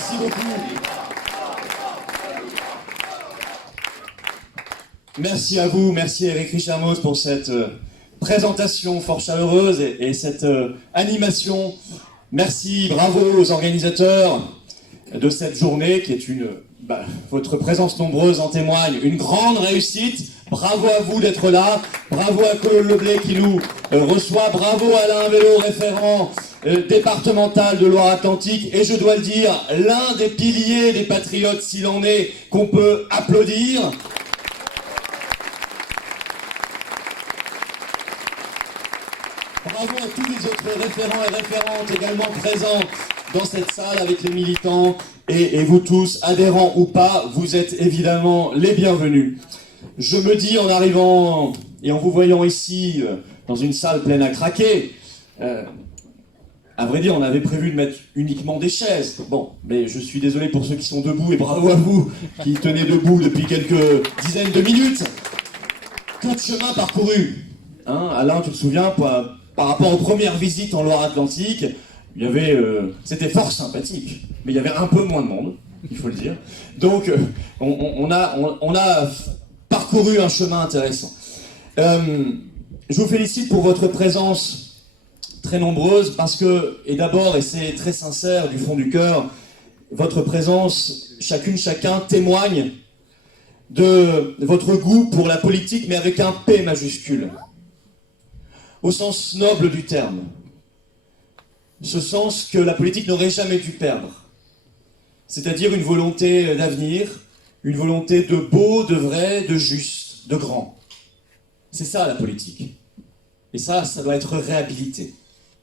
Merci beaucoup. Merci à vous, merci Eric Richarmos pour cette présentation fort chaleureuse et cette animation. Merci, bravo aux organisateurs de cette journée qui est votre présence nombreuse en témoigne, une grande réussite. Bravo à vous d'être là, bravo à Claude Leblay qui nous reçoit, bravo à Alain Vélo, référent départemental de Loire-Atlantique, et je dois le dire, l'un des piliers des Patriotes s'il en est, qu'on peut applaudir. Bravo à tous les autres référents et référentes également présents dans cette salle avec les militants, et vous tous, adhérents ou pas, vous êtes évidemment les bienvenus. Je me dis en arrivant et en vous voyant ici dans une salle pleine à craquer, à vrai dire on avait prévu de mettre uniquement des chaises. Bon, mais je suis désolé pour ceux qui sont debout et bravo à vous qui tenez debout depuis quelques dizaines de minutes. Que de chemin parcouru, hein, Alain, tu te souviens, par rapport aux premières visites en Loire-Atlantique, il y avait, c'était fort sympathique, mais il y avait un peu moins de monde, il faut le dire. Donc, on a parcouru un chemin intéressant. Je vous félicite pour votre présence très nombreuse, parce que, et d'abord, et c'est très sincère du fond du cœur, votre présence, chacune, chacun, témoigne de votre goût pour la politique, mais avec un P majuscule, au sens noble du terme. Ce sens que la politique n'aurait jamais dû perdre. C'est-à-dire une volonté d'avenir, une volonté de beau, de vrai, de juste, de grand. C'est ça la politique. Et ça doit être réhabilité.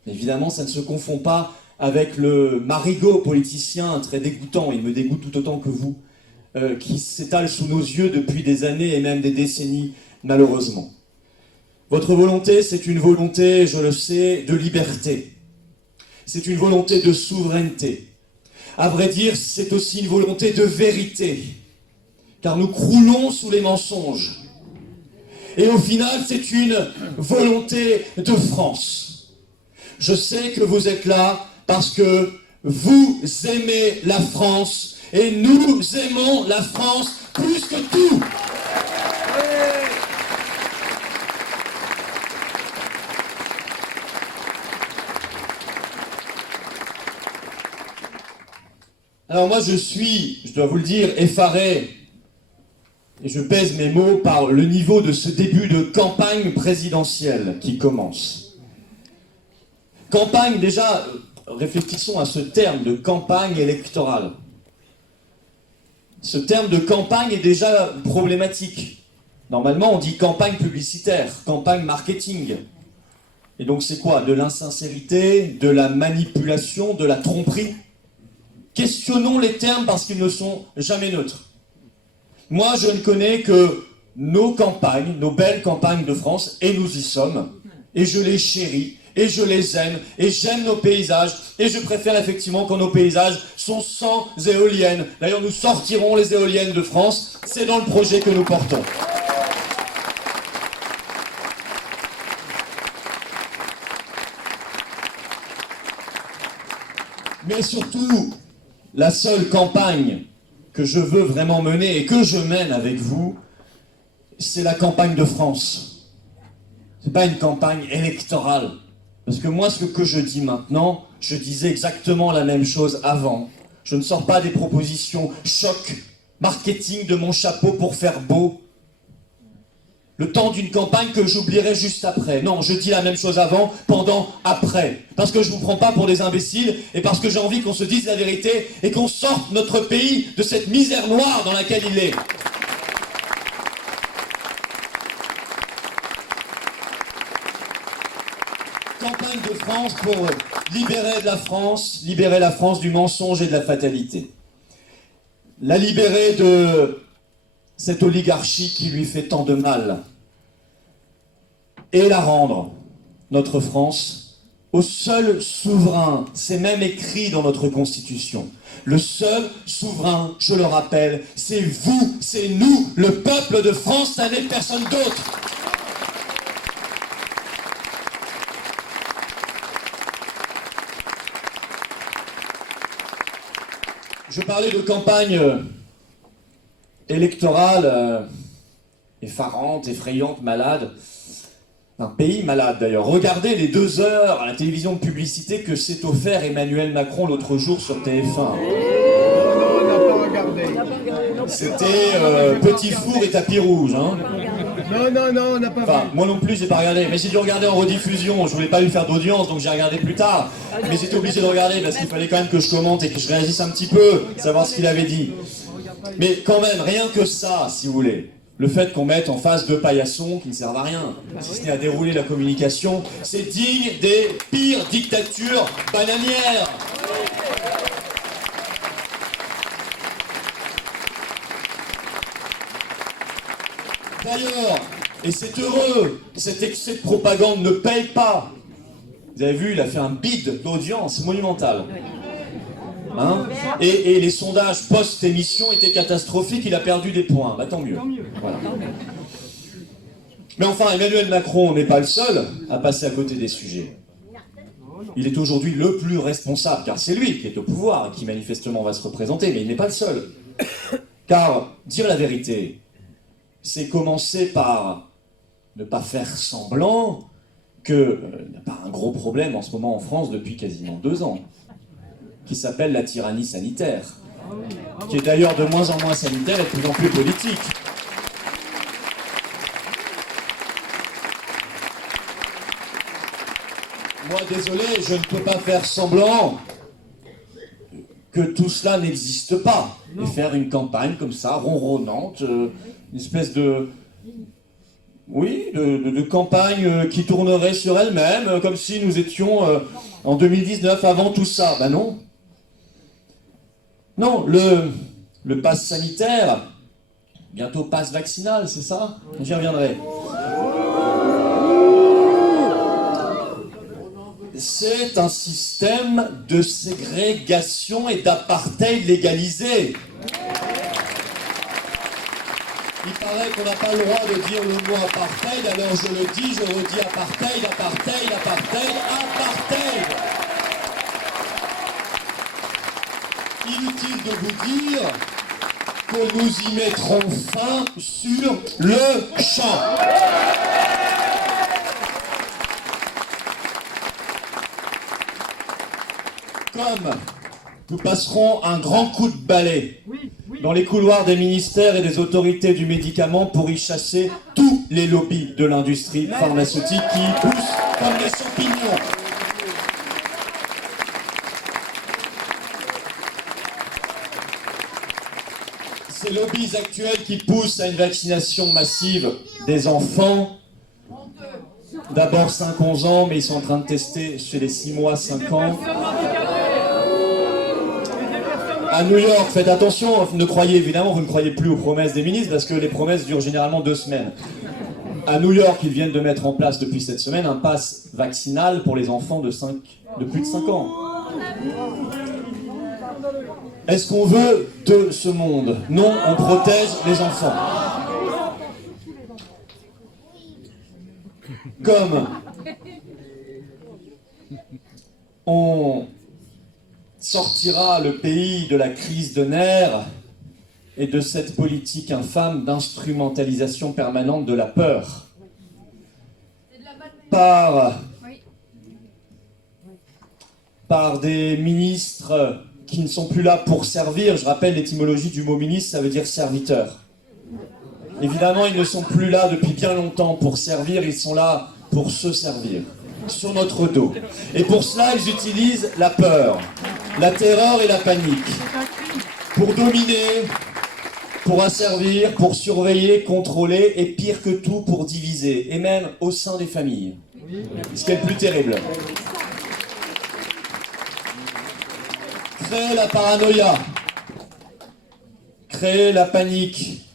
Évidemment, ça ne se confond pas avec le marigot politicien très dégoûtant, il me dégoûte tout autant que vous, qui s'étale sous nos yeux depuis des années et même des décennies, malheureusement. Votre volonté, c'est une volonté, je le sais, de liberté. C'est une volonté de souveraineté. À vrai dire, c'est aussi une volonté de vérité, car nous croulons sous les mensonges. Et au final, c'est une volonté de France. Je sais que vous êtes là parce que vous aimez la France, et nous aimons la France plus que tout. Alors moi je dois vous le dire, effaré, et je pèse mes mots, par le niveau de ce début de campagne présidentielle qui commence. Campagne, déjà, réfléchissons à ce terme de campagne électorale. Ce terme de campagne est déjà problématique. Normalement on dit campagne publicitaire, campagne marketing. Et donc c'est quoi? De l'insincérité, de la manipulation, de la tromperie? Questionnons les termes parce qu'ils ne sont jamais neutres. Moi, je ne connais que nos campagnes, nos belles campagnes de France, et nous y sommes. Et je les chéris, et je les aime, et j'aime nos paysages, et je préfère effectivement quand nos paysages sont sans éoliennes. D'ailleurs, nous sortirons les éoliennes de France, c'est dans le projet que nous portons. Mais surtout, la seule campagne que je veux vraiment mener et que je mène avec vous, c'est la campagne de France. C'est pas une campagne électorale. Parce que moi, ce que je dis maintenant, je disais exactement la même chose avant. Je ne sors pas des propositions choc, marketing de mon chapeau pour faire beau. Le temps d'une campagne que j'oublierai juste après. Non, je dis la même chose avant, pendant, après. Parce que je ne vous prends pas pour des imbéciles et parce que j'ai envie qu'on se dise la vérité et qu'on sorte notre pays de cette misère noire dans laquelle il est. Campagne de France pour libérer la France du mensonge et de la fatalité. La libérer de cette oligarchie qui lui fait tant de mal, et la rendre, notre France, au seul souverain. C'est même écrit dans notre Constitution. Le seul souverain, je le rappelle, c'est vous, c'est nous, le peuple de France, ça n'est personne d'autre. Je parlais de campagne électorale effarante, effrayante, malade. Un pays malade d'ailleurs. Regardez les 2 heures à la télévision de publicité que s'est offert Emmanuel Macron l'autre jour sur TF1. C'était petit four et tapis rouge. Hein. Non, on n'a pas vu. Moi non plus, j'ai pas regardé. Mais j'ai dû regarder en rediffusion. Je voulais pas lui faire d'audience, donc j'ai regardé plus tard. Mais j'étais obligé de regarder parce qu'il fallait quand même que je commente et que je réagisse un petit peu, savoir ce qu'il avait dit. Mais quand même, rien que ça, si vous voulez. Le fait qu'on mette en face 2 paillassons qui ne servent à rien, si ce n'est à dérouler la communication, c'est digne des pires dictatures bananières. D'ailleurs, et c'est heureux, cet excès de propagande ne paye pas. Vous avez vu, il a fait un bid d'audience monumental. Hein, et les sondages post-émission étaient catastrophiques, il a perdu des points. Bah tant mieux. Voilà. Mais enfin, Emmanuel Macron n'est pas le seul à passer à côté des sujets. Il est aujourd'hui le plus responsable, car c'est lui qui est au pouvoir et qui manifestement va se représenter, mais il n'est pas le seul. Car, dire la vérité, c'est commencer par ne pas faire semblant qu'il n'y a pas un gros problème en ce moment en France depuis quasiment 2 ans. Qui s'appelle la tyrannie sanitaire, qui est d'ailleurs de moins en moins sanitaire et de plus en plus politique. Moi, désolé, je ne peux pas faire semblant que tout cela n'existe pas, et faire une campagne comme ça, ronronnante, une espèce de... Oui, de campagne qui tournerait sur elle-même, comme si nous étions en 2019 avant tout ça. Ben non. Non, le pass sanitaire, bientôt pass vaccinal, c'est ça? J'y reviendrai. C'est un système de ségrégation et d'apartheid légalisé. Il paraît qu'on n'a pas le droit de dire le mot apartheid, alors je le dis, je redis apartheid, apartheid, apartheid, apartheid. Inutile de vous dire que nous y mettrons fin sur le champ. Comme nous passerons un grand coup de balai dans les couloirs des ministères et des autorités du médicament pour y chasser tous les lobbies de l'industrie pharmaceutique qui y poussent comme des champignons. Ces lobbies actuels qui poussent à une vaccination massive des enfants, d'abord 5-11 ans, mais ils sont en train de tester chez les 6 mois, 5 ans. À New York, faites attention, vous ne croyez plus aux promesses des ministres, parce que les promesses durent généralement 2 semaines. À New York, ils viennent de mettre en place depuis cette semaine un pass vaccinal pour les enfants de plus de 5 ans. Est-ce qu'on veut de ce monde? Non, on protège les enfants. Comme on sortira le pays de la crise de nerfs et de cette politique infâme d'instrumentalisation permanente de la peur par des ministres qui ne sont plus là pour servir. Je rappelle l'étymologie du mot ministre, ça veut dire serviteur. Évidemment, ils ne sont plus là depuis bien longtemps pour servir, ils sont là pour se servir, sur notre dos. Et pour cela, ils utilisent la peur, la terreur et la panique, pour dominer, pour asservir, pour surveiller, contrôler, et pire que tout, pour diviser, et même au sein des familles. Ce qui est le plus terrible. Créer la paranoïa, créer la panique,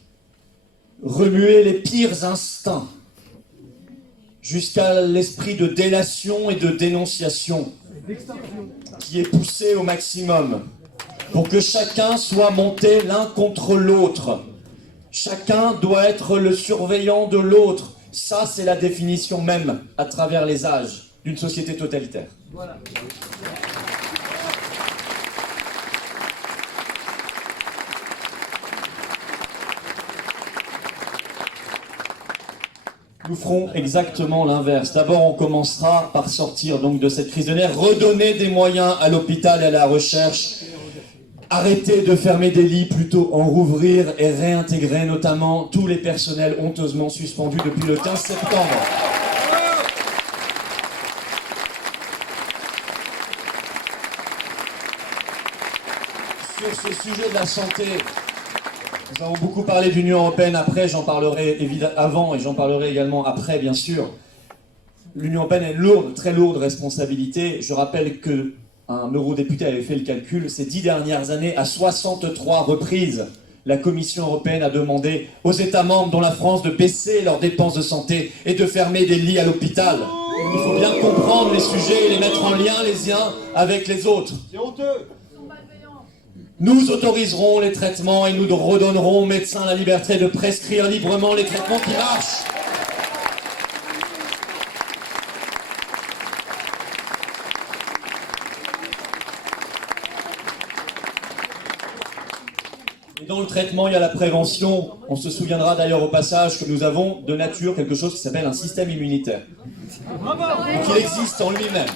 remuer les pires instincts, jusqu'à l'esprit de délation et de dénonciation, qui est poussé au maximum, pour que chacun soit monté l'un contre l'autre. Chacun doit être le surveillant de l'autre. Ça, c'est la définition même, à travers les âges, d'une société totalitaire. Voilà. nous ferons exactement l'inverse. D'abord, on commencera par sortir donc de cette crise de nerfs, redonner des moyens à l'hôpital et à la recherche, arrêter de fermer des lits, plutôt en rouvrir et réintégrer notamment tous les personnels honteusement suspendus depuis le 15 septembre. Sur ce sujet de la santé, nous avons beaucoup parlé de l'Union européenne après, j'en parlerai avant et j'en parlerai également après, bien sûr. L'Union européenne a une lourde, très lourde responsabilité. Je rappelle qu'un eurodéputé avait fait le calcul, ces 10 dernières années, à 63 reprises, la Commission européenne a demandé aux États membres, dont la France, de baisser leurs dépenses de santé et de fermer des lits à l'hôpital. Il faut bien comprendre les sujets et les mettre en lien les uns avec les autres. C'est honteux. Nous autoriserons les traitements et nous redonnerons aux médecins la liberté de prescrire librement les traitements qui marchent. Et dans le traitement, il y a la prévention. On se souviendra d'ailleurs au passage que nous avons de nature quelque chose qui s'appelle un système immunitaire. Donc il existe en lui-même.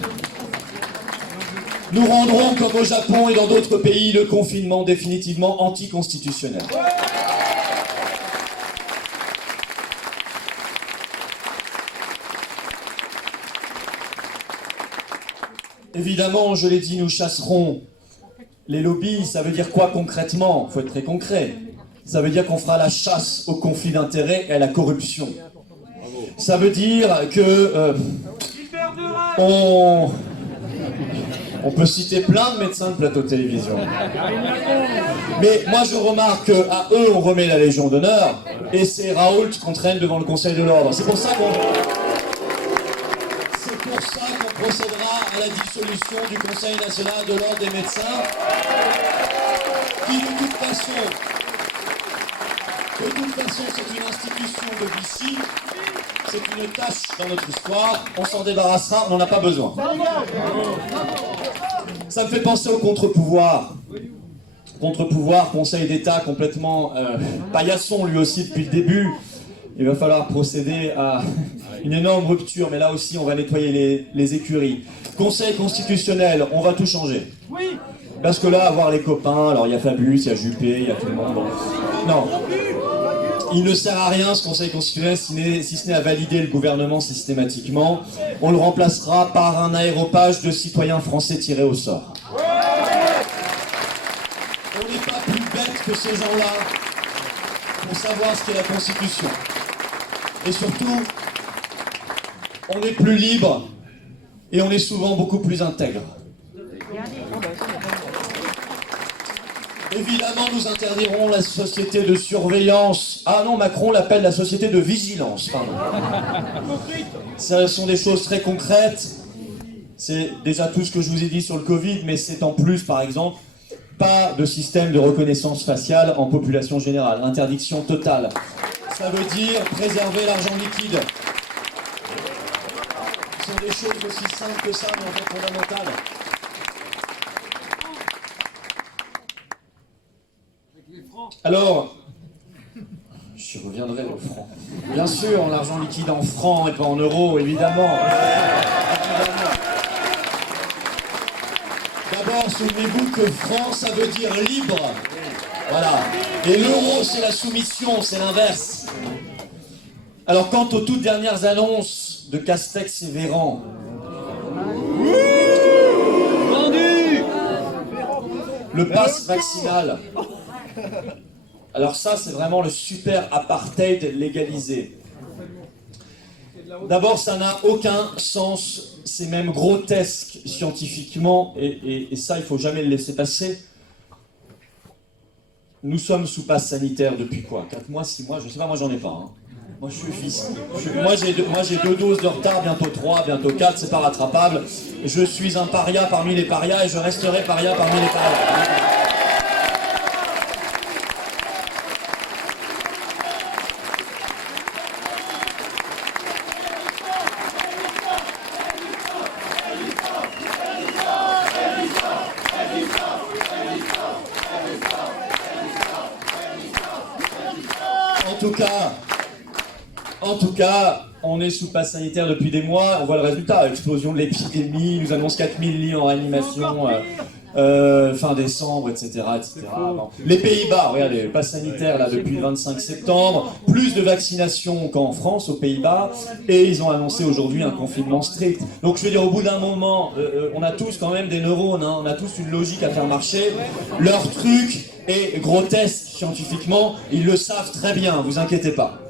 Nous rendrons, comme au Japon et dans d'autres pays, le confinement définitivement anticonstitutionnel. Évidemment, je l'ai dit, nous chasserons les lobbies. Ça veut dire quoi concrètement? Il faut être très concret. Ça veut dire qu'on fera la chasse au conflit d'intérêts et à la corruption. Ça veut dire que on peut citer plein de médecins de plateau de télévision. Mais moi je remarque qu'à eux on remet la Légion d'honneur et c'est Raoult qu'on traîne devant le Conseil de l'Ordre. C'est pour ça qu'on procédera à la dissolution du Conseil national de l'Ordre des médecins qui de toute façon c'est une institution de Vichy. C'est une tâche dans notre histoire, on s'en débarrassera, on n'en a pas besoin. Ça me fait penser au contre-pouvoir. Contre-pouvoir, Conseil d'État complètement paillasson lui aussi depuis le début. Il va falloir procéder à une énorme rupture, mais là aussi on va nettoyer les écuries. Conseil constitutionnel, on va tout changer. Parce que là, avoir les copains, alors il y a Fabius, il y a Juppé, il y a tout le monde. Bon. Non. Il ne sert à rien ce Conseil constitutionnel si ce n'est à valider le gouvernement systématiquement. On le remplacera par un aéropage de citoyens français tirés au sort. On n'est pas plus bête que ces gens-là pour savoir ce qu'est la Constitution. Et surtout, on est plus libre et on est souvent beaucoup plus intègre. Évidemment, nous interdirons la société de surveillance. Ah non, Macron l'appelle la société de vigilance, pardon. Ce sont des choses très concrètes. C'est déjà tout ce que je vous ai dit sur le Covid, mais c'est en plus, par exemple, pas de système de reconnaissance faciale en population générale. Interdiction totale. Ça veut dire préserver l'argent liquide. Ce sont des choses aussi simples que ça, mais en fait fondamentales. Alors, je reviendrai au franc. Bien sûr, l'argent liquide en francs et pas en euros, évidemment. D'abord, souvenez-vous que franc, ça veut dire libre. Voilà. Et l'euro, c'est la soumission, c'est l'inverse. Alors, quant aux toutes dernières annonces de Castex et Véran, le pass vaccinal. Alors ça, c'est vraiment le super apartheid légalisé. D'abord, ça n'a aucun sens, c'est même grotesque scientifiquement, et ça, il ne faut jamais le laisser passer. Nous sommes sous passe sanitaire depuis quoi? 4 mois, 6 mois, je ne sais pas, moi j'en ai pas. Hein. Moi je suis fils. Moi j'ai 2 doses de retard, bientôt 3, bientôt 4, c'est pas rattrapable. Je suis un paria parmi les parias et je resterai paria parmi les parias. En tout cas, On est sous passe sanitaire depuis des mois, on voit le résultat, explosion de l'épidémie, ils nous annoncent 4000 lits en réanimation fin décembre, etc. etc. Bon. Les Pays-Bas, regardez, le passe sanitaire là depuis le 25 septembre, plus de vaccination qu'en France, aux Pays-Bas, et ils ont annoncé aujourd'hui un confinement strict. Donc je veux dire, au bout d'un moment, on a tous quand même des neurones, hein, on a tous une logique à faire marcher. Leur truc est grotesque scientifiquement, ils le savent très bien, vous inquiétez pas.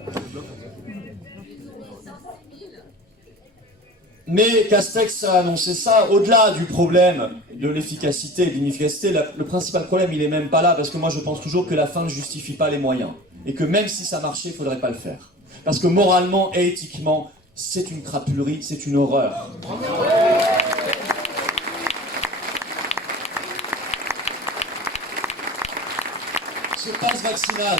Mais Castex a annoncé ça, au-delà du problème de l'efficacité et de l'inefficacité, le principal problème, il est même pas là, parce que moi je pense toujours que la fin ne justifie pas les moyens. Et que même si ça marchait, il ne faudrait pas le faire. Parce que moralement et éthiquement, c'est une crapulerie, c'est une horreur. Ce passe vaccinal,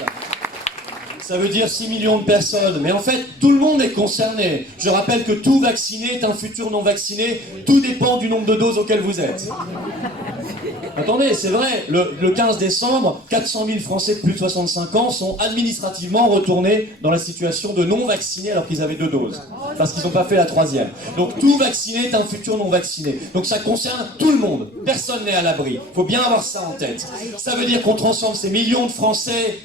ça veut dire 6 millions de personnes, mais en fait, tout le monde est concerné. Je rappelle que tout vacciné est un futur non vacciné, tout dépend du nombre de doses auxquelles vous êtes. Attendez, c'est vrai, le 15 décembre, 400 000 Français de plus de 65 ans sont administrativement retournés dans la situation de non vaccinés alors qu'ils avaient 2 doses, parce qu'ils n'ont pas fait la 3e. Donc tout vacciné est un futur non vacciné. Donc ça concerne tout le monde, personne n'est à l'abri. Il faut bien avoir ça en tête. Ça veut dire qu'on transforme ces millions de Français.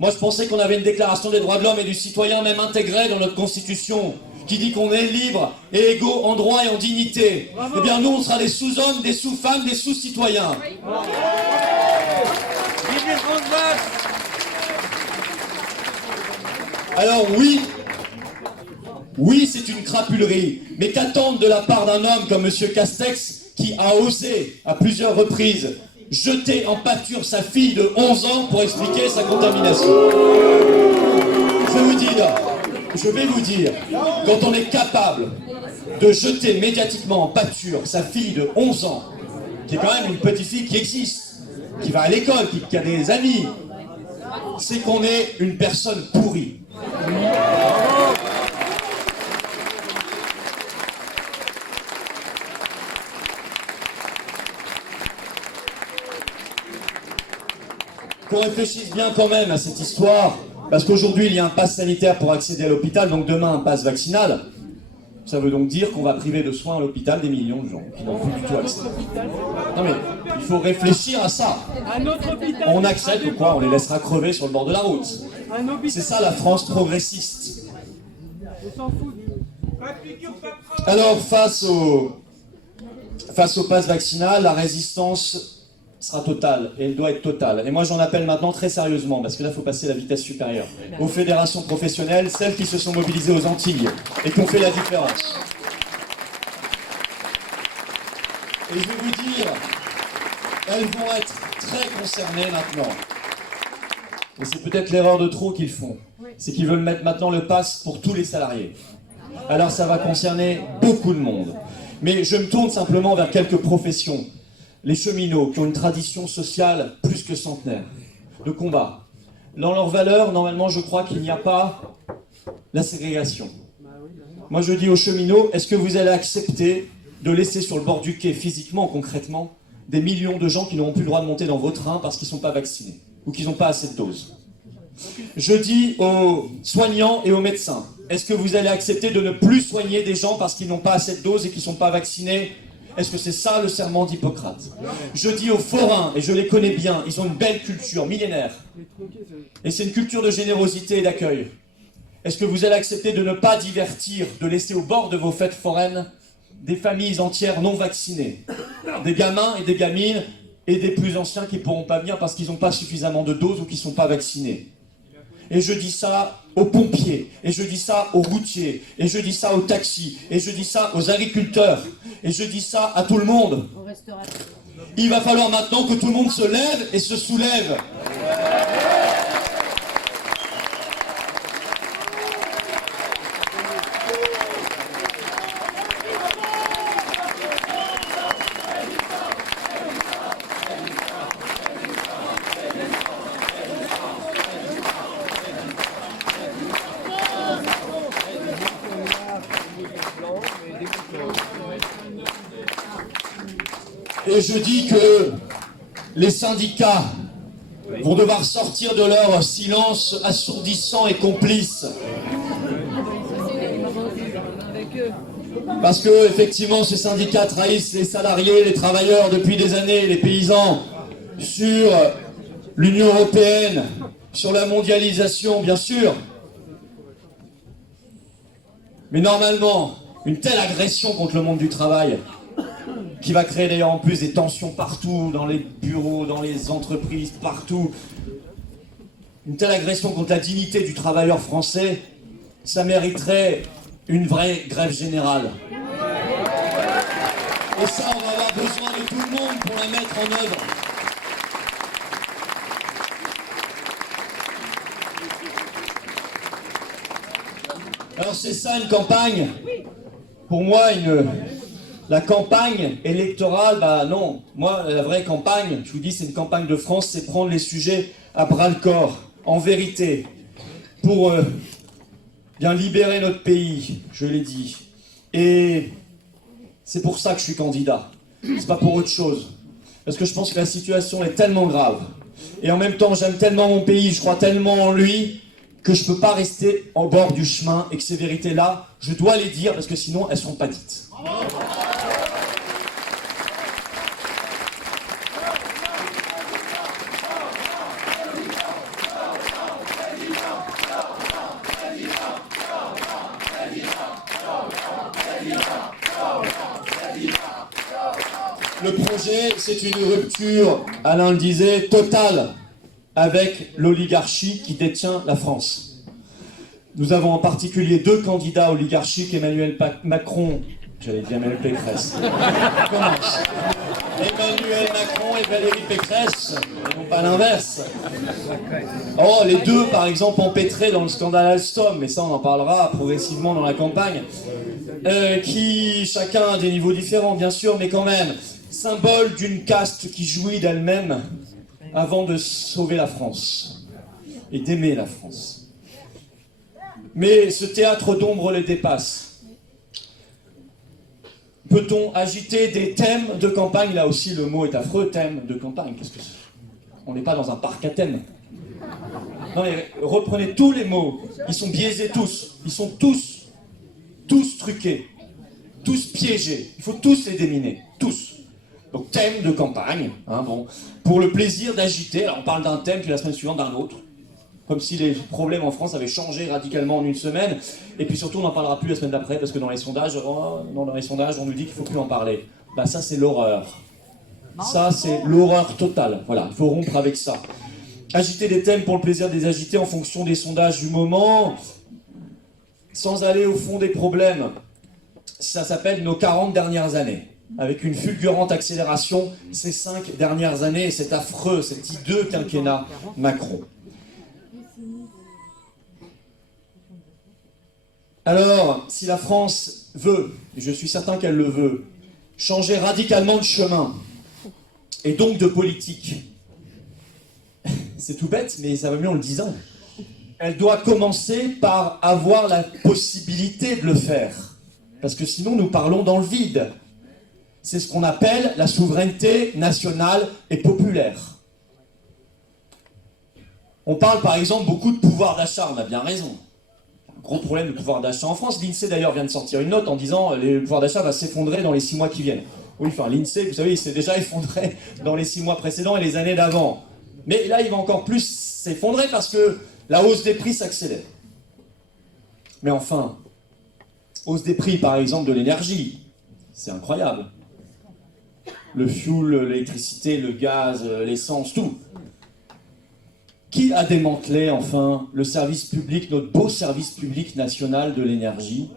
Moi, je pensais qu'on avait une déclaration des droits de l'homme et du citoyen même intégrée dans notre Constitution, qui dit qu'on est libre et égaux en droit et en dignité. Eh bien, nous, on sera des sous-hommes, des sous-femmes, des sous-citoyens. Alors oui, c'est une crapulerie, mais qu'attendre de la part d'un homme comme M. Castex, qui a osé, à plusieurs reprises, jeter en pâture sa fille de 11 ans pour expliquer sa contamination. Je vais vous dire, quand on est capable de jeter médiatiquement en pâture sa fille de 11 ans, qui est quand même une petite fille qui existe, qui va à l'école, qui a des amis, c'est qu'on est une personne pourrie. Qu'on réfléchisse bien quand même à cette histoire, parce qu'aujourd'hui il y a un pass sanitaire pour accéder à l'hôpital, donc demain un pass vaccinal. Ça veut donc dire qu'on va priver de soins à l'hôpital des millions de gens qui n'ont plus du tout accès. Non mais, il faut réfléchir à ça. On accepte ou quoi? On les laissera crever sur le bord de la route. C'est ça la France progressiste. Alors face au pass vaccinal, la résistance sera totale, et elle doit être totale. Et moi j'en appelle maintenant très sérieusement, parce que là il faut passer à la vitesse supérieure, aux fédérations professionnelles, celles qui se sont mobilisées aux Antilles, et qui ont fait la différence. Et je vais vous dire, elles vont être très concernées maintenant. Et c'est peut-être l'erreur de trop qu'ils font, c'est qu'ils veulent mettre maintenant le pass pour tous les salariés. Alors ça va concerner beaucoup de monde. Mais je me tourne simplement vers quelques professions. Les cheminots, qui ont une tradition sociale plus que centenaire, de combat. Dans leurs valeurs, normalement, je crois qu'il n'y a pas la ségrégation. Moi, je dis aux cheminots, est-ce que vous allez accepter de laisser sur le bord du quai, physiquement, concrètement, des millions de gens qui n'auront plus le droit de monter dans vos trains parce qu'ils ne sont pas vaccinés, ou qu'ils n'ont pas assez de doses? Je dis aux soignants et aux médecins, est-ce que vous allez accepter de ne plus soigner des gens parce qu'ils n'ont pas assez de doses et qu'ils ne sont pas vaccinés? Est-ce que c'est ça le serment d'Hippocrate? Je dis aux forains, et je les connais bien, ils ont une belle culture millénaire. Et c'est une culture de générosité et d'accueil. Est-ce que vous allez accepter de ne pas divertir, de laisser au bord de vos fêtes foraines des familles entières non vaccinées? Des gamins et des gamines et des plus anciens qui ne pourront pas venir parce qu'ils n'ont pas suffisamment de doses ou qui ne sont pas vaccinés. Et je dis ça aux pompiers, et je dis ça aux routiers, et je dis ça aux taxis, et je dis ça aux agriculteurs, et je dis ça à tout le monde. Il va falloir maintenant que tout le monde se lève et se soulève. Et je dis que les syndicats vont devoir sortir de leur silence assourdissant et complice. Parce que, effectivement, ces syndicats trahissent les salariés, les travailleurs depuis des années, les paysans, sur l'Union européenne, sur la mondialisation, bien sûr. Mais normalement, une telle agression contre le monde du travail, qui va créer d'ailleurs en plus des tensions partout, dans les bureaux, dans les entreprises, partout, une telle agression contre la dignité du travailleur français, ça mériterait une vraie grève générale. Et ça, on va avoir besoin de tout le monde pour la mettre en œuvre. Alors c'est ça une campagne. Pour moi, la campagne électorale, bah non. Moi, la vraie campagne, je vous dis, c'est une campagne de France, c'est prendre les sujets à bras-le-corps, en vérité, pour bien libérer notre pays, je l'ai dit. Et c'est pour ça que je suis candidat. C'est pas pour autre chose. Parce que je pense que la situation est tellement grave. Et en même temps, j'aime tellement mon pays, je crois tellement en lui, que je peux pas rester au bord du chemin et que ces vérités-là, je dois les dire parce que sinon, elles seront pas dites. Le projet, c'est une rupture, Alain le disait, totale avec l'oligarchie qui détient la France. Nous avons en particulier deux candidats oligarchiques, Emmanuel Macron, j'allais dire Emmanuel Pécresse. Commence. Emmanuel Macron et Valérie Pécresse, et non pas l'inverse. Oh, les deux, par exemple, empêtrés dans le scandale Alstom, mais ça, on en parlera progressivement dans la campagne, qui, chacun a des niveaux différents, bien sûr, mais quand même, symbole d'une caste qui jouit d'elle-même avant de sauver la France et d'aimer la France. Mais ce théâtre d'ombre les dépasse. Peut-on agiter des thèmes de campagne? Là aussi, le mot est affreux, thème de campagne. Qu'est-ce que c'est? On n'est pas dans un parc à thème. Non, mais reprenez tous les mots. Ils sont biaisés tous. Ils sont tous truqués. Tous piégés. Il faut tous les déminer. Tous. Donc thème de campagne, hein, bon, pour le plaisir d'agiter. Alors on parle d'un thème, puis la semaine suivante d'un autre. Comme si les problèmes en France avaient changé radicalement en une semaine. Et puis surtout, on n'en parlera plus la semaine d'après, parce que dans les sondages, on nous dit qu'il ne faut plus en parler. Bah ça, c'est l'horreur. Ça, c'est l'horreur totale. Voilà, il faut rompre avec ça. Agiter des thèmes pour le plaisir de les agiter en fonction des sondages du moment, sans aller au fond des problèmes. Ça s'appelle nos 40 dernières années. Avec une fulgurante accélération ces 5 dernières années, et c'est affreux, cet hideux quinquennat Macron. Alors, si la France veut, et je suis certain qu'elle le veut, changer radicalement de chemin, et donc de politique, c'est tout bête, mais ça va mieux en le disant, elle doit commencer par avoir la possibilité de le faire. Parce que sinon, nous parlons dans le vide. C'est ce qu'on appelle la souveraineté nationale et populaire. On parle par exemple beaucoup de pouvoir d'achat, on a bien raison. Un gros problème de pouvoir d'achat en France. L'INSEE d'ailleurs vient de sortir une note en disant que le pouvoir d'achat va s'effondrer dans les 6 mois qui viennent. Oui, enfin l'INSEE, vous savez, il s'est déjà effondré dans les 6 mois précédents et les années d'avant. Mais là, il va encore plus s'effondrer parce que la hausse des prix s'accélère. Mais enfin, hausse des prix par exemple de l'énergie, c'est incroyable. Le fuel, l'électricité, le gaz, l'essence, tout. Qui a démantelé, enfin, le service public, notre beau service public national de l'énergie?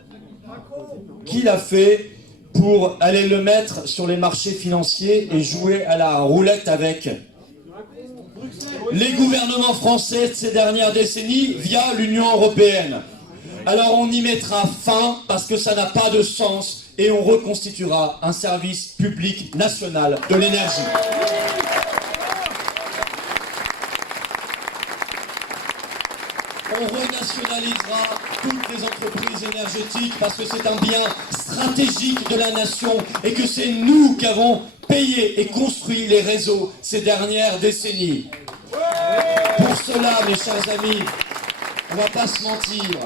Qui l'a fait pour aller le mettre sur les marchés financiers et jouer à la roulette avec? Les gouvernements français de ces dernières décennies via l'Union européenne. Alors on y mettra fin parce que ça n'a pas de sens. Et on reconstituera un service public national de l'énergie. On renationalisera toutes les entreprises énergétiques parce que c'est un bien stratégique de la nation et que c'est nous qui avons payé et construit les réseaux ces dernières décennies. Pour cela, mes chers amis, on ne va pas se mentir.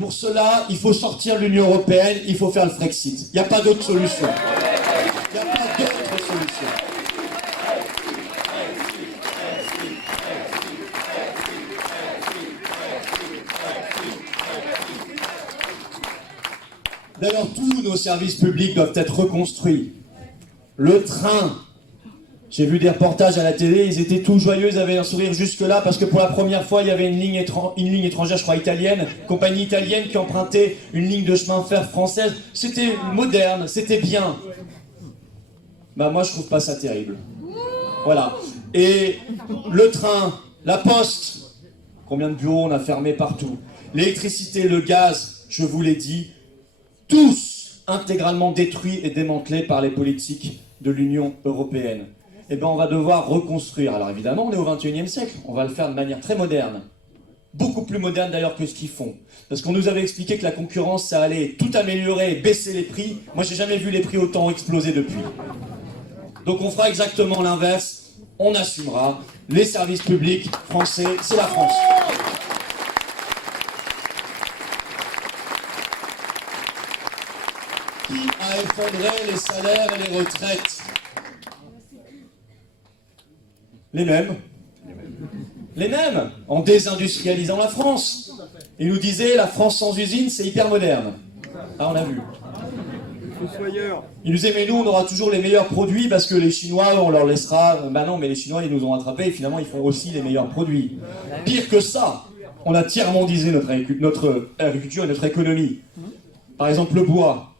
Pour cela, il faut sortir de l'Union européenne, il faut faire le Frexit. Il n'y a pas d'autre solution. Il n'y a pas d'autre solution. D'ailleurs, tous nos services publics doivent être reconstruits. Le train, j'ai vu des reportages à la télé, ils étaient tout joyeux, ils avaient un sourire jusque-là, parce que pour la première fois, il y avait une ligne étrangère, je crois italienne, compagnie italienne qui empruntait une ligne de chemin de fer française. C'était moderne, c'était bien. Bah moi, je trouve pas ça terrible. Voilà. Et le train, la poste, combien de bureaux on a fermés partout. L'électricité, le gaz, je vous l'ai dit, tous intégralement détruits et démantelés par les politiques de l'Union européenne. Eh bien, on va devoir reconstruire. Alors évidemment, on est au XXIe siècle, on va le faire de manière très moderne. Beaucoup plus moderne d'ailleurs que ce qu'ils font. Parce qu'on nous avait expliqué que la concurrence, ça allait tout améliorer et baisser les prix. Moi, j'ai jamais vu les prix autant exploser depuis. Donc on fera exactement l'inverse, on assumera. Les services publics français, c'est la France. Qui a effondré les salaires et les retraites? Les mêmes. Les mêmes, en désindustrialisant la France. Ils nous disaient, la France sans usine, c'est hyper moderne. Ah, on a vu. Ils nous disaient, mais nous, on aura toujours les meilleurs produits parce que les Chinois, on leur laissera... Ben non, mais les Chinois, ils nous ont attrapés et finalement, ils font aussi les meilleurs produits. Pire que ça, on a tiers-mondisé notre agriculture et notre économie. Par exemple, le bois.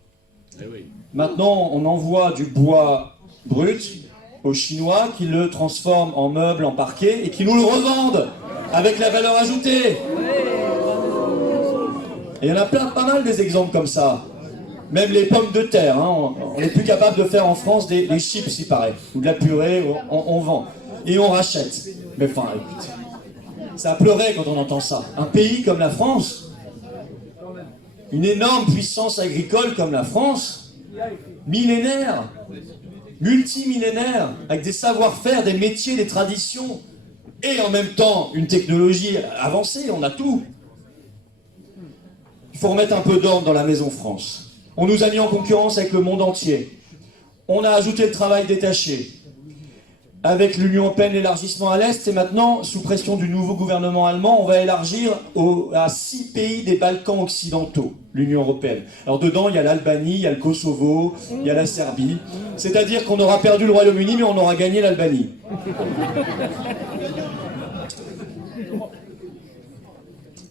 Maintenant, on envoie du bois brut aux Chinois qui le transforment en meubles, en parquet et qui nous le revendent avec la valeur ajoutée. Et il y en a pas mal des exemples comme ça. Même les pommes de terre, hein, on n'est plus capable de faire en France des chips, il paraît, ou de la purée, on vend. Et on rachète. Mais enfin, écoute, ça a pleuré quand on entend ça. Un pays comme la France, une énorme puissance agricole comme la France, millénaire, multimillénaire, avec des savoir-faire, des métiers, des traditions, et en même temps une technologie avancée, on a tout. Il faut remettre un peu d'ordre dans la maison France. On nous a mis en concurrence avec le monde entier. On a ajouté le travail détaché. Avec l'Union européenne, l'élargissement à l'Est, et maintenant, sous pression du nouveau gouvernement allemand, on va élargir à 6 pays des Balkans occidentaux, l'Union européenne. Alors dedans, il y a l'Albanie, il y a le Kosovo, il y a la Serbie. C'est-à-dire qu'on aura perdu le Royaume-Uni, mais on aura gagné l'Albanie.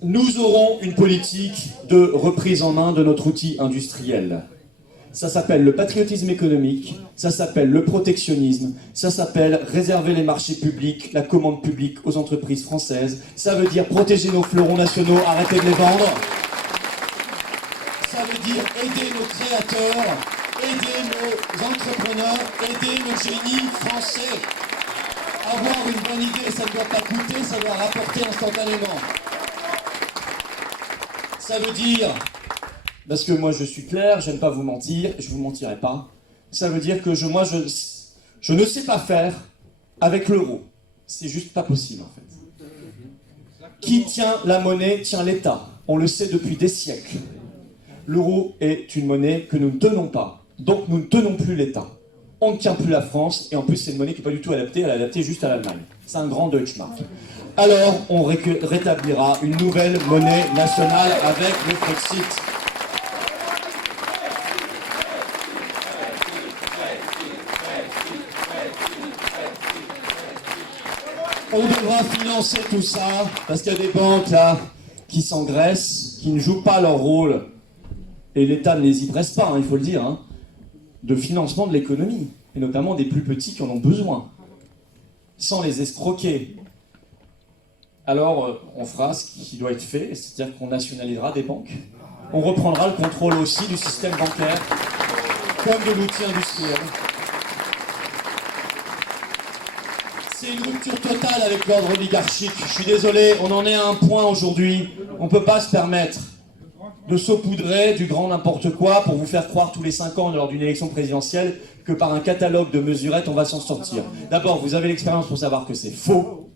Nous aurons une politique de reprise en main de notre outil industriel. Ça s'appelle le patriotisme économique, ça s'appelle le protectionnisme, ça s'appelle réserver les marchés publics, la commande publique aux entreprises françaises. Ça veut dire protéger nos fleurons nationaux, arrêter de les vendre. Ça veut dire aider nos créateurs, aider nos entrepreneurs, aider nos génies français. Avoir une bonne idée, ça ne doit pas coûter, ça doit rapporter instantanément. Ça veut dire, parce que moi je suis clair, j'aime pas vous mentir, je vous mentirai pas, ça veut dire que je ne sais pas faire avec l'euro. C'est juste pas possible en fait. Qui tient la monnaie tient l'État. On le sait depuis des siècles. L'euro est une monnaie que nous ne tenons pas. Donc nous ne tenons plus l'État. On ne tient plus la France, et en plus c'est une monnaie qui n'est pas du tout adaptée, elle est adaptée juste à l'Allemagne. C'est un grand Deutschmark. Alors on rétablira une nouvelle monnaie nationale avec le Frexit. On devra financer tout ça, parce qu'il y a des banques là qui s'engraissent, qui ne jouent pas leur rôle, et l'État ne les y presse pas, hein, il faut le dire, hein, de financement de l'économie, et notamment des plus petits qui en ont besoin, sans les escroquer. Alors on fera ce qui doit être fait, c'est-à-dire qu'on nationalisera des banques. On reprendra le contrôle aussi du système bancaire, comme de l'outil industriel. C'est une rupture totale avec l'ordre oligarchique. Je suis désolé, on en est à un point aujourd'hui. On ne peut pas se permettre de saupoudrer du grand n'importe quoi pour vous faire croire tous les 5 ans lors d'une élection présidentielle que par un catalogue de mesurettes, on va s'en sortir. D'abord, vous avez l'expérience pour savoir que c'est faux.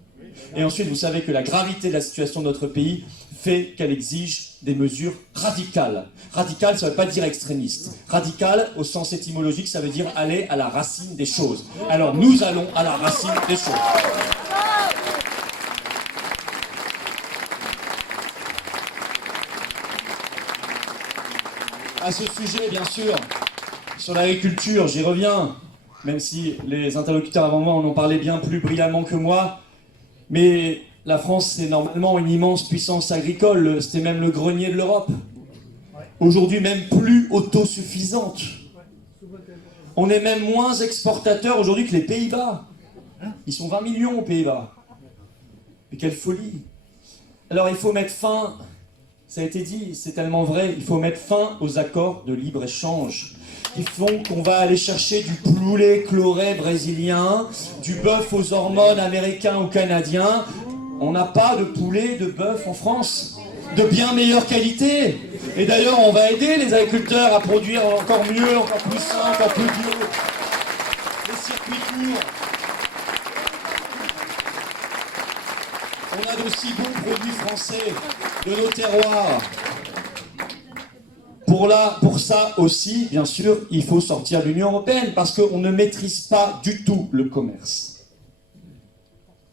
Et ensuite, vous savez que la gravité de la situation de notre pays fait qu'elle exige des mesures radicales. Radical, ça ne veut pas dire extrémiste. Radical, au sens étymologique, ça veut dire aller à la racine des choses. Alors nous allons à la racine des choses. À ce sujet, bien sûr, sur l'agriculture, j'y reviens, même si les interlocuteurs avant moi en ont parlé bien plus brillamment que moi. Mais la France, c'est normalement une immense puissance agricole, c'était même le grenier de l'Europe. Aujourd'hui, même plus autosuffisante. On est même moins exportateurs aujourd'hui que les Pays-Bas. Ils sont 20 millions aux Pays-Bas. Mais quelle folie! Alors il faut mettre fin... Ça a été dit, c'est tellement vrai, il faut mettre fin aux accords de libre-échange qui font qu'on va aller chercher du poulet chloré brésilien, du bœuf aux hormones américain ou canadien. On n'a pas de poulet, de bœuf en France, de bien meilleure qualité. Et d'ailleurs, on va aider les agriculteurs à produire encore mieux, encore plus sain, encore plus bio. Les circuits courts. On a d'aussi bons produits français de nos terroirs. Pour ça aussi, bien sûr, il faut sortir de l'Union européenne parce qu'on ne maîtrise pas du tout le commerce.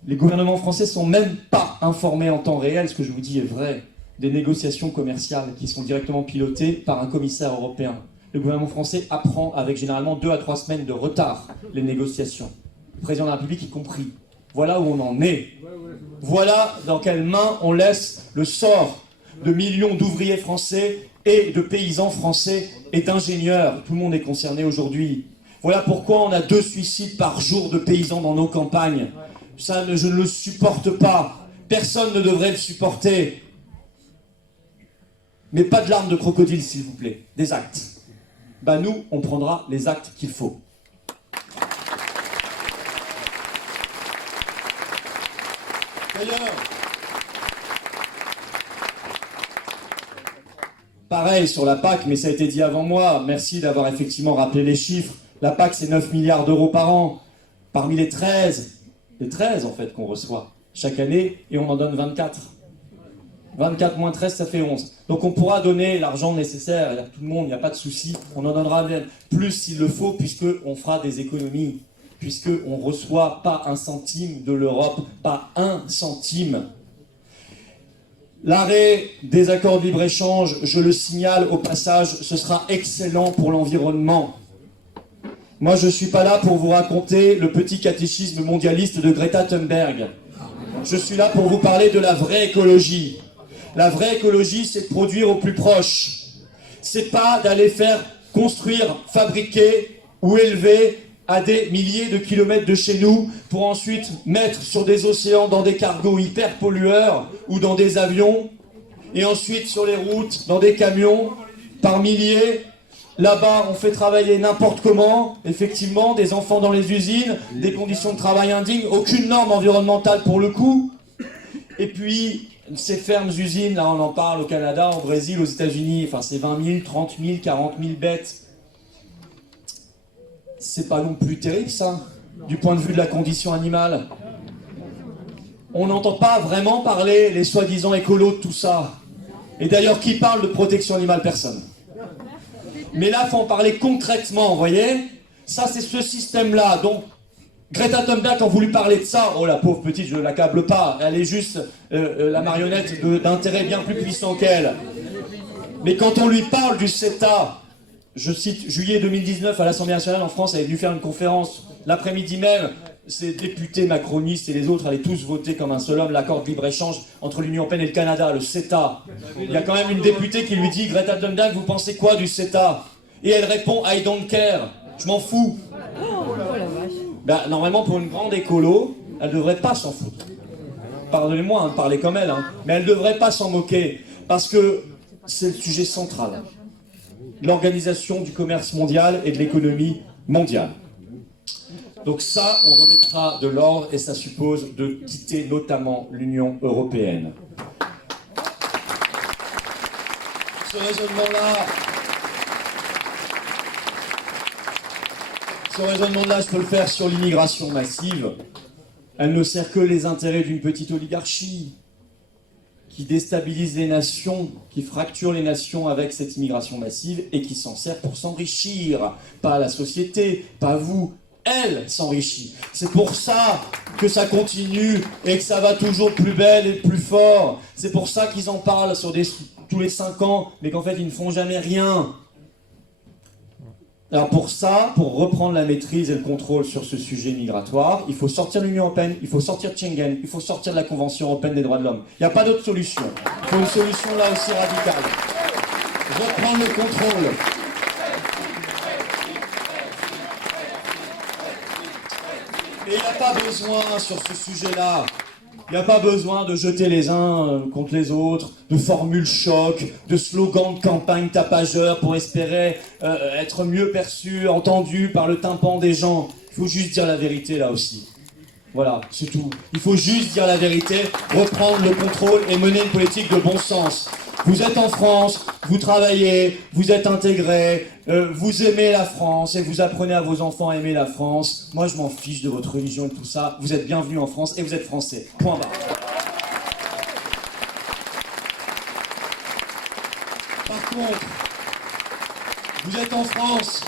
Les gouvernements français ne sont même pas informés en temps réel, ce que je vous dis est vrai, des négociations commerciales qui sont directement pilotées par un commissaire européen. Le gouvernement français apprend avec généralement 2 à 3 semaines de retard les négociations. Le président de la République y compris. Voilà où on en est. Voilà dans quelles mains on laisse le sort de millions d'ouvriers français et de paysans français et d'ingénieurs. Tout le monde est concerné aujourd'hui. Voilà pourquoi on a 2 suicides par jour de paysans dans nos campagnes. Ça, je ne le supporte pas. Personne ne devrait le supporter. Mais pas de larmes de crocodile, s'il vous plaît. Des actes. Ben nous, on prendra les actes qu'il faut. D'ailleurs, pareil sur la PAC, mais ça a été dit avant moi, merci d'avoir effectivement rappelé les chiffres. La PAC, c'est 9 milliards d'euros par an, parmi les 13 en fait qu'on reçoit chaque année, et on en donne 24. 24 moins 13, ça fait 11. Donc on pourra donner l'argent nécessaire à tout le monde, il n'y a pas de souci. On en donnera même plus s'il le faut, puisqu'on fera des économies. Puisqu'on ne reçoit pas 1 centime de l'Europe, pas 1 centime. L'arrêt des accords de libre-échange, je le signale au passage, ce sera excellent pour l'environnement. Moi, je ne suis pas là pour vous raconter le petit catéchisme mondialiste de Greta Thunberg. Je suis là pour vous parler de la vraie écologie. La vraie écologie, c'est de produire au plus proche. C'est pas d'aller faire construire, fabriquer ou élever à des milliers de kilomètres de chez nous pour ensuite mettre sur des océans dans des cargos hyper pollueurs ou dans des avions et ensuite sur les routes dans des camions par milliers. Là-bas, on fait travailler n'importe comment, effectivement, des enfants dans les usines, des conditions de travail indignes, aucune norme environnementale pour le coup. Et puis, ces fermes usines, là on en parle au Canada, au Brésil, aux États-Unis, enfin c'est 20 000, 30 000, 40 000 bêtes. C'est pas non plus terrible ça, du point de vue de la condition animale. On n'entend pas vraiment parler les soi-disant écolos de tout ça. Et d'ailleurs, qui parle de protection animale? Personne. Mais là, il faut en parler concrètement, vous voyez? Ça, c'est ce système-là. Donc, Greta Thunberg, quand vous lui parlez de ça, oh la pauvre petite, je ne l'accable pas, elle est juste la marionnette d'intérêts bien plus puissants qu'elle. Mais quand on lui parle du CETA, je cite juillet 2019 à l'Assemblée nationale en France, elle est venue faire une conférence. L'après-midi même, ces députés macronistes et les autres allaient tous voter comme un seul homme l'accord de libre-échange entre l'Union européenne et le Canada, le CETA. Il y a quand même une députée qui lui dit, Greta Thunberg, vous pensez quoi du CETA? Et elle répond, I don't care, je m'en fous. Ben, normalement, pour une grande écolo, elle ne devrait pas s'en foutre. Pardonnez-moi de parler comme elle, mais elle ne devrait pas s'en moquer, parce que c'est le sujet central. L'organisation du commerce mondial et de l'économie mondiale. Donc ça, on remettra de l'ordre et ça suppose de quitter notamment l'Union européenne. Ce raisonnement-là, je peux le faire sur l'immigration massive. Elle ne sert que les intérêts d'une petite oligarchie. qui déstabilise les nations, qui fracture les nations avec cette immigration massive et qui s'en sert pour s'enrichir. Pas la société, pas vous, elle s'enrichit. C'est pour ça que ça continue et que ça va toujours plus belle et plus fort. C'est pour ça qu'ils en parlent tous les 5 ans, mais qu'en fait ils ne font jamais rien. Alors pour ça, pour reprendre la maîtrise et le contrôle sur ce sujet migratoire, il faut sortir de l'Union européenne, il faut sortir de Schengen, il faut sortir de la Convention européenne des droits de l'homme. Il n'y a pas d'autre solution. Il faut une solution là aussi radicale. Reprendre le contrôle. Et il n'y a pas besoin, sur ce sujet-là, il n'y a pas besoin de jeter les uns contre les autres, de formules choc, de slogans de campagne tapageurs pour espérer être mieux perçu, entendu par le tympan des gens. Il faut juste dire la vérité là aussi. Voilà, c'est tout. Il faut juste dire la vérité, reprendre le contrôle et mener une politique de bon sens. Vous êtes en France, vous travaillez, vous êtes intégrés, vous aimez la France et vous apprenez à vos enfants à aimer la France. Moi, je m'en fiche de votre religion et tout ça. Vous êtes bienvenus en France et vous êtes français. Point barre. Par contre, vous êtes en France,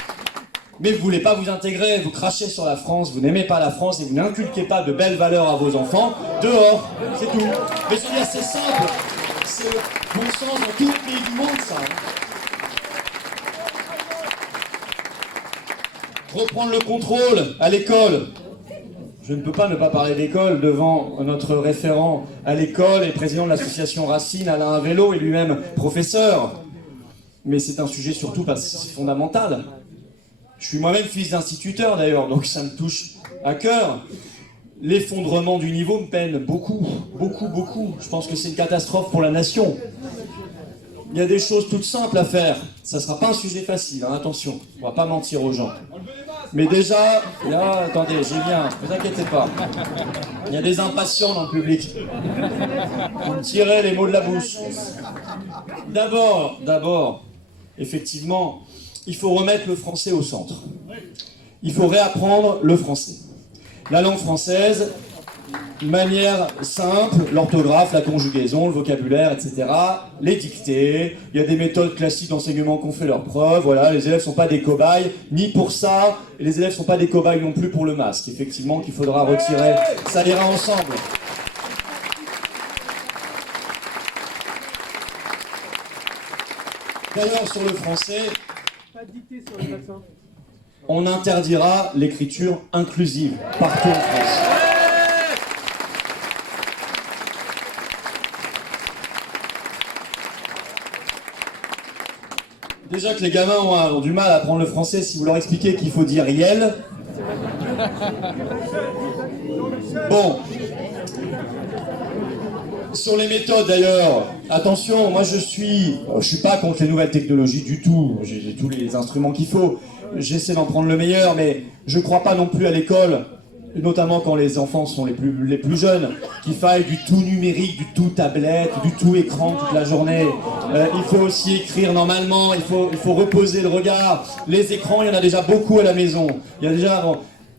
mais vous ne voulez pas vous intégrer, vous crachez sur la France, vous n'aimez pas la France et vous n'inculquez pas de belles valeurs à vos enfants, dehors, c'est tout. Mais je veux dire, c'est simple. C'est bon sens dans tous les pays du monde, ça. Reprendre le contrôle à l'école. Je ne peux pas ne pas parler d'école devant notre référent à l'école et président de l'association Racine, Alain Vélo, et lui-même professeur. Mais c'est un sujet surtout parce que c'est fondamental. Je suis moi-même fils d'instituteur d'ailleurs, donc ça me touche à cœur. L'effondrement du niveau me peine beaucoup, beaucoup, beaucoup. Je pense que c'est une catastrophe pour la nation. Il y a des choses toutes simples à faire. Ça ne sera pas un sujet facile, hein, attention. On ne va pas mentir aux gens. Mais déjà, là, attendez, j'y viens, ne vous inquiétez pas. Il y a des impatients dans le public. Vous me tirez les mots de la bouche. D'abord, effectivement, il faut remettre le français au centre. Il faut réapprendre le français. La langue française, une manière simple, l'orthographe, la conjugaison, le vocabulaire, etc. Les dictées, il y a des méthodes classiques d'enseignement qui ont fait leurs preuves, voilà, les élèves ne sont pas des cobayes, ni pour ça, et les élèves ne sont pas des cobayes non plus pour le masque, effectivement, qu'il faudra retirer, ça ira ensemble. D'ailleurs, sur le français, Pas de dictée sur le vaccin. on interdira l'écriture inclusive partout en France. Déjà que les gamins ont du mal à apprendre le français si vous leur expliquez qu'il faut dire « yel ». Bon. Sur les méthodes d'ailleurs, attention, moi je suis pas contre les nouvelles technologies du tout, j'ai tous les instruments qu'il faut, j'essaie d'en prendre le meilleur, mais je crois pas non plus à l'école, notamment quand les enfants sont les plus jeunes, qu'il faille du tout numérique, du tout tablette, du tout écran toute la journée. Il faut aussi écrire normalement, il faut reposer le regard. Les écrans, il y en a déjà beaucoup à la maison. Il y a déjà,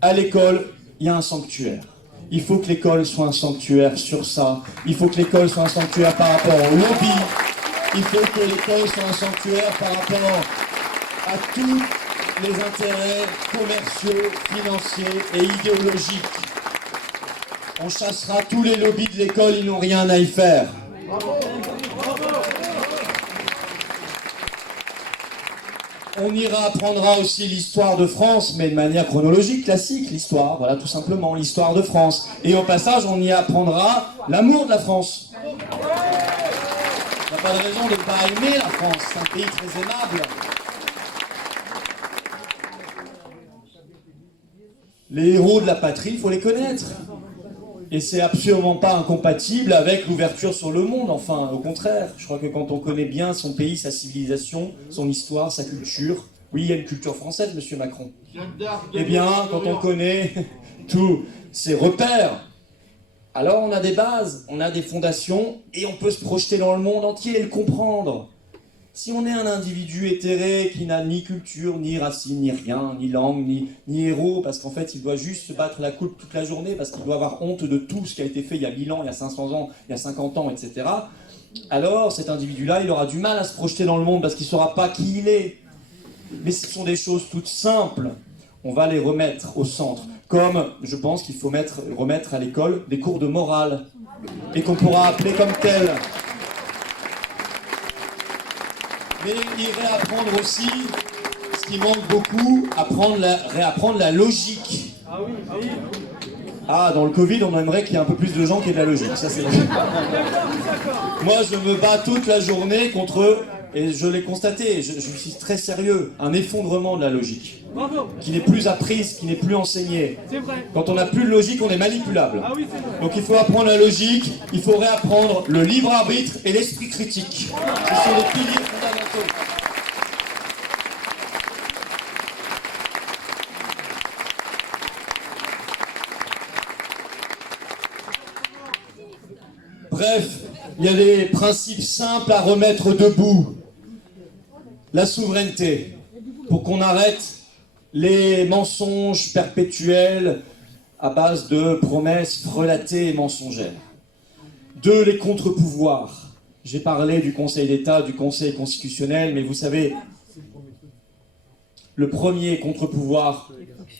à l'école, il y a un sanctuaire. Il faut que l'école soit un sanctuaire sur ça. Il faut que l'école soit un sanctuaire par rapport au lobby. Il faut que l'école soit un sanctuaire par rapport à tous les intérêts commerciaux, financiers et idéologiques. On chassera tous les lobbies de l'école, ils n'ont rien à y faire. On apprendra aussi l'histoire de France, mais de manière chronologique, classique, l'histoire, voilà, tout simplement, l'histoire de France. Et au passage, on y apprendra l'amour de la France. Il n'y a pas de raison de ne pas aimer la France, c'est un pays très aimable. Les héros de la patrie, il faut les connaître. Et c'est absolument pas incompatible avec l'ouverture sur le monde, enfin, au contraire. Je crois que quand on connaît bien son pays, sa civilisation, son histoire, sa culture... Oui, il y a une culture française, monsieur Macron. Eh bien, quand on connaît tous ces repères, alors on a des bases, on a des fondations, et on peut se projeter dans le monde entier et le comprendre. Si on est un individu éthéré qui n'a ni culture, ni racine, ni rien, ni langue, ni héros, parce qu'en fait il doit juste se battre la coupe toute la journée, parce qu'il doit avoir honte de tout ce qui a été fait il y a 1000 ans, il y a 500 ans, il y a 50 ans, etc. alors cet individu-là, il aura du mal à se projeter dans le monde parce qu'il ne saura pas qui il est. Mais ce sont des choses toutes simples. On va les remettre au centre. Comme je pense qu'il faut remettre à l'école des cours de morale et qu'on pourra appeler comme tels. Mais il réapprendre aussi ce qui manque beaucoup, réapprendre la logique. Ah oui, ah oui. Ah, dans le Covid, on aimerait qu'il y ait un peu plus de gens qui aient de la logique. Ça, c'est vrai. Moi, je me bats toute la journée contre, et je l'ai constaté, je suis très sérieux, un effondrement de la logique. Bravo. Qui n'est plus apprise, qui n'est plus enseignée. C'est vrai. Quand on n'a plus de logique, on est manipulable. Ah oui, c'est vrai. Donc il faut apprendre la logique, il faut réapprendre le libre arbitre et l'esprit critique. Ce sont les piliers fondamentaux. Bref, il y a des principes simples à remettre debout. La souveraineté, pour qu'on arrête les mensonges perpétuels à base de promesses frelatées et mensongères. 2, les contre-pouvoirs. J'ai parlé du Conseil d'État, du Conseil constitutionnel, mais vous savez, le premier contre-pouvoir,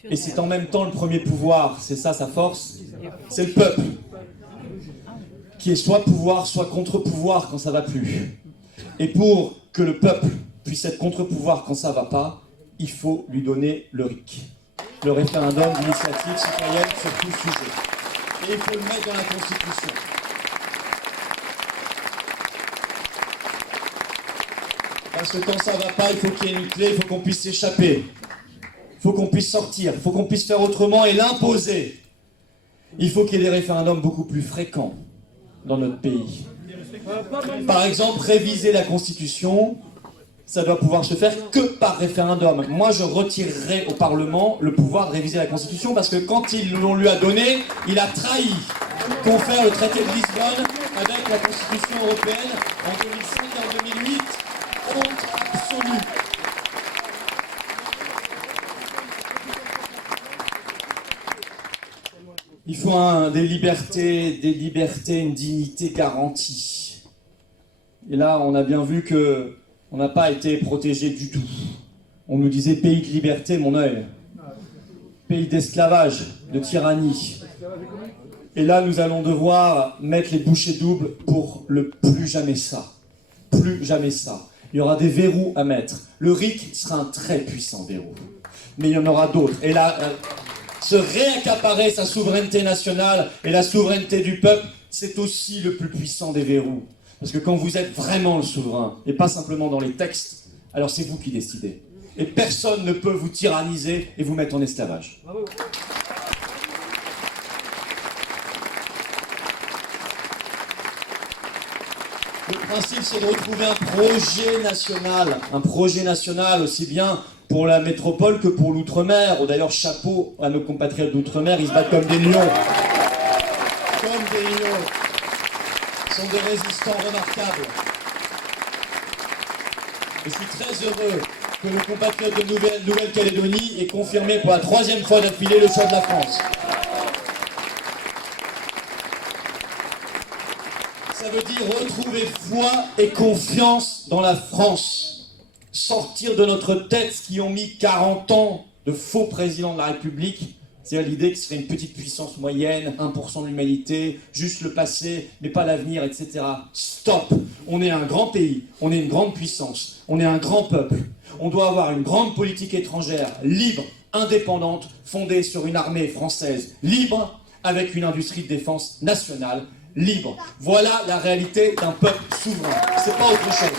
et c'est en même temps le premier pouvoir, c'est ça sa force, c'est le peuple, qui est soit pouvoir, soit contre-pouvoir quand ça va plus. Et pour que le peuple puisse être contre-pouvoir quand ça va pas, il faut lui donner le RIC, le référendum d'initiative citoyenne sur tout sujet. Et il faut le mettre dans la Constitution. Parce que quand ça va pas, il faut qu'il y ait une clé, il faut qu'on puisse s'échapper. Il faut qu'on puisse sortir, il faut qu'on puisse faire autrement et l'imposer. Il faut qu'il y ait des référendums beaucoup plus fréquents dans notre pays. Par exemple, réviser la Constitution, ça doit pouvoir se faire que par référendum. Moi, je retirerai au Parlement le pouvoir de réviser la Constitution parce que quand on lui a donné, il a trahi. Confère le traité de Lisbonne avec la Constitution européenne en 2005 et en 2008. Honte absolue. Il faut des libertés, une dignité garantie. Et là, on a bien vu que on n'a pas été protégé du tout. On nous disait pays de liberté, mon œil. Pays d'esclavage, de tyrannie. Et là, nous allons devoir mettre les bouchées doubles pour le plus jamais ça. Plus jamais ça. Il y aura des verrous à mettre. Le RIC sera un très puissant verrou. Mais il y en aura d'autres. Et là, se réaccaparer sa souveraineté nationale et la souveraineté du peuple, c'est aussi le plus puissant des verrous. Parce que quand vous êtes vraiment le souverain, et pas simplement dans les textes, alors c'est vous qui décidez. Et personne ne peut vous tyranniser et vous mettre en esclavage. Bravo. Le principe, c'est de retrouver un projet national aussi bien pour la métropole que pour l'outre-mer. D'ailleurs, chapeau à nos compatriotes d'outre-mer, ils se battent comme des lions. Comme des lions. Ils sont des résistants remarquables. Je suis très heureux que nos compatriotes de Nouvelle-Calédonie aient confirmé pour la 3e fois d'affilée le choix de la France. Ça veut dire retrouver foi et confiance dans la France. Sortir de notre tête ce qui ont mis 40 ans de faux présidents de la République. C'est-à-dire l'idée que ce serait une petite puissance moyenne, 1% de l'humanité, juste le passé, mais pas l'avenir, etc. Stop! On est un grand pays, on est une grande puissance, on est un grand peuple. On doit avoir une grande politique étrangère, libre, indépendante, fondée sur une armée française libre, avec une industrie de défense nationale libre. Voilà la réalité d'un peuple souverain. C'est pas autre chose.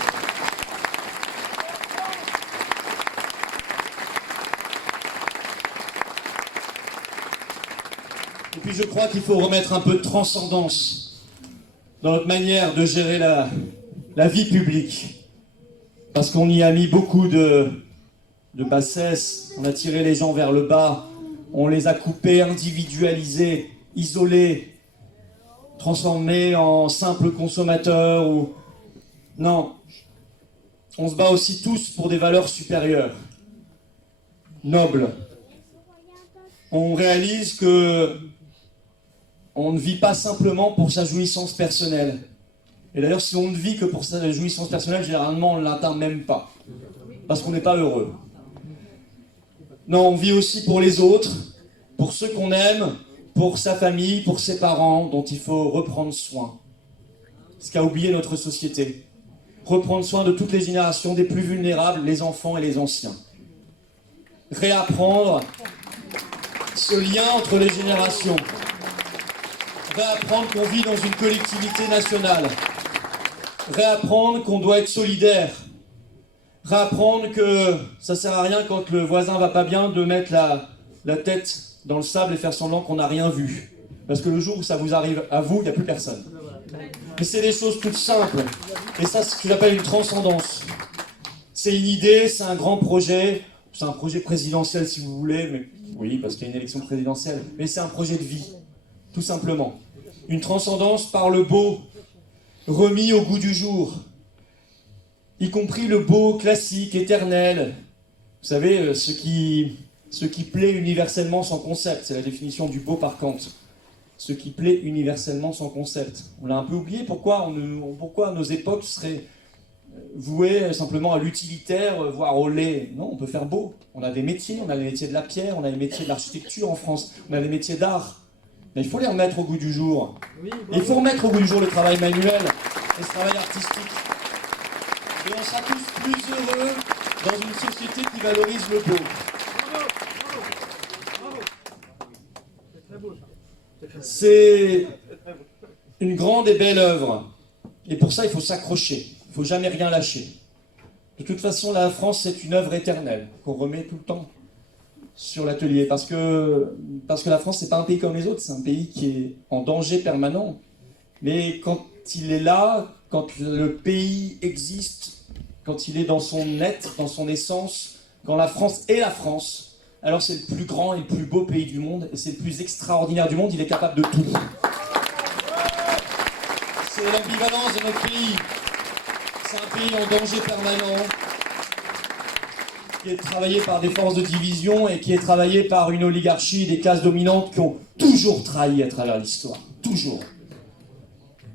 Et puis je crois qu'il faut remettre un peu de transcendance dans notre manière de gérer la vie publique. Parce qu'on y a mis beaucoup de bassesse, on a tiré les gens vers le bas, on les a coupés, individualisés, isolés, transformés en simples consommateurs ou... Non, on se bat aussi tous pour des valeurs supérieures, nobles. On réalise que on ne vit pas simplement pour sa jouissance personnelle. Et d'ailleurs, si on ne vit que pour sa jouissance personnelle, généralement, on ne l'atteint même pas. Parce qu'on n'est pas heureux. Non, on vit aussi pour les autres, pour ceux qu'on aime, pour sa famille, pour ses parents, dont il faut reprendre soin. Ce qu'a oublié notre société. Reprendre soin de toutes les générations, des plus vulnérables, les enfants et les anciens. Réapprendre ce lien entre les générations. Réapprendre qu'on vit dans une collectivité nationale. Réapprendre qu'on doit être solidaire. Réapprendre que ça sert à rien quand le voisin va pas bien de mettre la tête dans le sable et faire semblant qu'on n'a rien vu. Parce que le jour où ça vous arrive à vous, il n'y a plus personne. Mais c'est des choses toutes simples. Et ça, c'est ce que j'appelle une transcendance. C'est une idée, c'est un grand projet. C'est un projet présidentiel si vous voulez, mais oui, parce qu'il y a une élection présidentielle. Mais c'est un projet de vie, tout simplement. Une transcendance par le beau, remis au goût du jour. Y compris le beau, classique, éternel. Vous savez, ce qui plaît universellement sans concept. C'est la définition du beau par Kant. Ce qui plaît universellement sans concept. On l'a un peu oublié. Pourquoi nos époques seraient vouées simplement à l'utilitaire, voire au laid? Non, on peut faire beau. On a des métiers. On a les métiers de la pierre, on a les métiers de l'architecture en France, on a les métiers d'art. Mais il faut les remettre au goût du jour. Et il faut remettre au goût du jour le travail manuel et ce travail artistique. Et on sera tous plus heureux dans une société qui valorise le beau. C'est une grande et belle œuvre. Et pour ça, il faut s'accrocher. Il ne faut jamais rien lâcher. De toute façon, la France, c'est une œuvre éternelle qu'on remet tout le temps sur l'atelier. Parce que la France, c'est pas un pays comme les autres. C'est un pays qui est en danger permanent. Mais quand il est là, quand le pays existe, quand il est dans son être, dans son essence, quand la France est la France, alors c'est le plus grand et le plus beau pays du monde, et c'est le plus extraordinaire du monde, il est capable de tout. C'est l'ambivalence de notre pays. C'est un pays en danger permanent, qui est travaillé par des forces de division et qui est travaillé par une oligarchie, des classes dominantes qui ont toujours trahi à travers l'histoire. Toujours.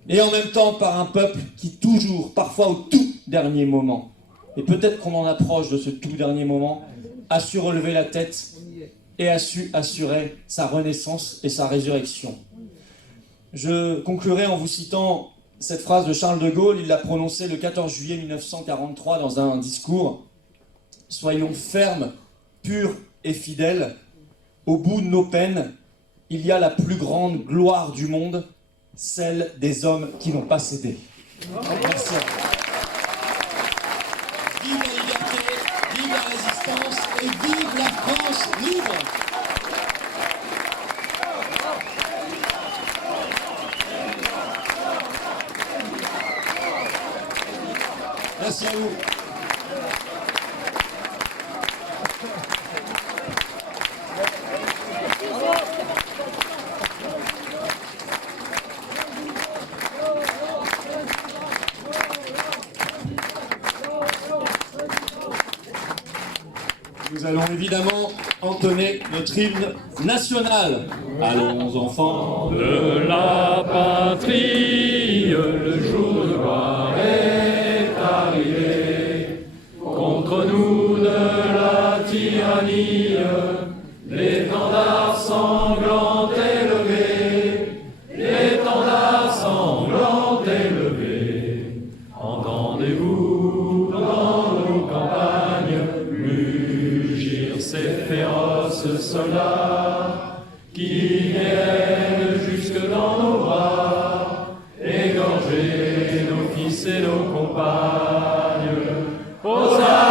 Et en même temps par un peuple qui toujours, parfois au tout dernier moment, et peut-être qu'on en approche de ce tout dernier moment, a su relever la tête et a su assurer sa renaissance et sa résurrection. Je conclurai en vous citant cette phrase de Charles de Gaulle. Il l'a prononcée le 14 juillet 1943 dans un discours. « Soyons fermes, purs et fidèles. Au bout de nos peines, il y a la plus grande gloire du monde, celle des hommes qui n'ont pas cédé. » Merci. Vive la liberté, vive la résistance et vive la France libre! Merci à vous. Nous allons évidemment entonner notre hymne national. Allons enfants de la patrie, le jour de gloire est arrivé. Contre nous de la tyrannie, l'étendard sanglant est levé. L'étendard sanglant est levé. Entendez-vous dans nos campagnes mugir ces féroces soldats qui viennent jusque dans nos bras, égorger nos fils et nos compagnes. Hosanna!